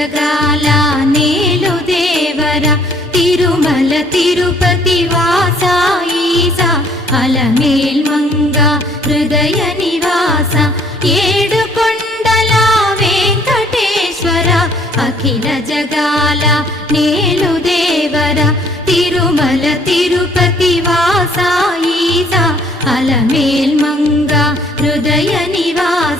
జగాల నేలు దేవర తిరుమల తిరుపతి వాస ఈసా అలమేల్ మంగ హృదయ నివాస ఏడు కొండల వెంకటేశ్వర అఖిల జగాల నేలు దేవర తిరుమల తిరుపతి వాస ఈసా అలమేల్ మంగ హృదయ నివాస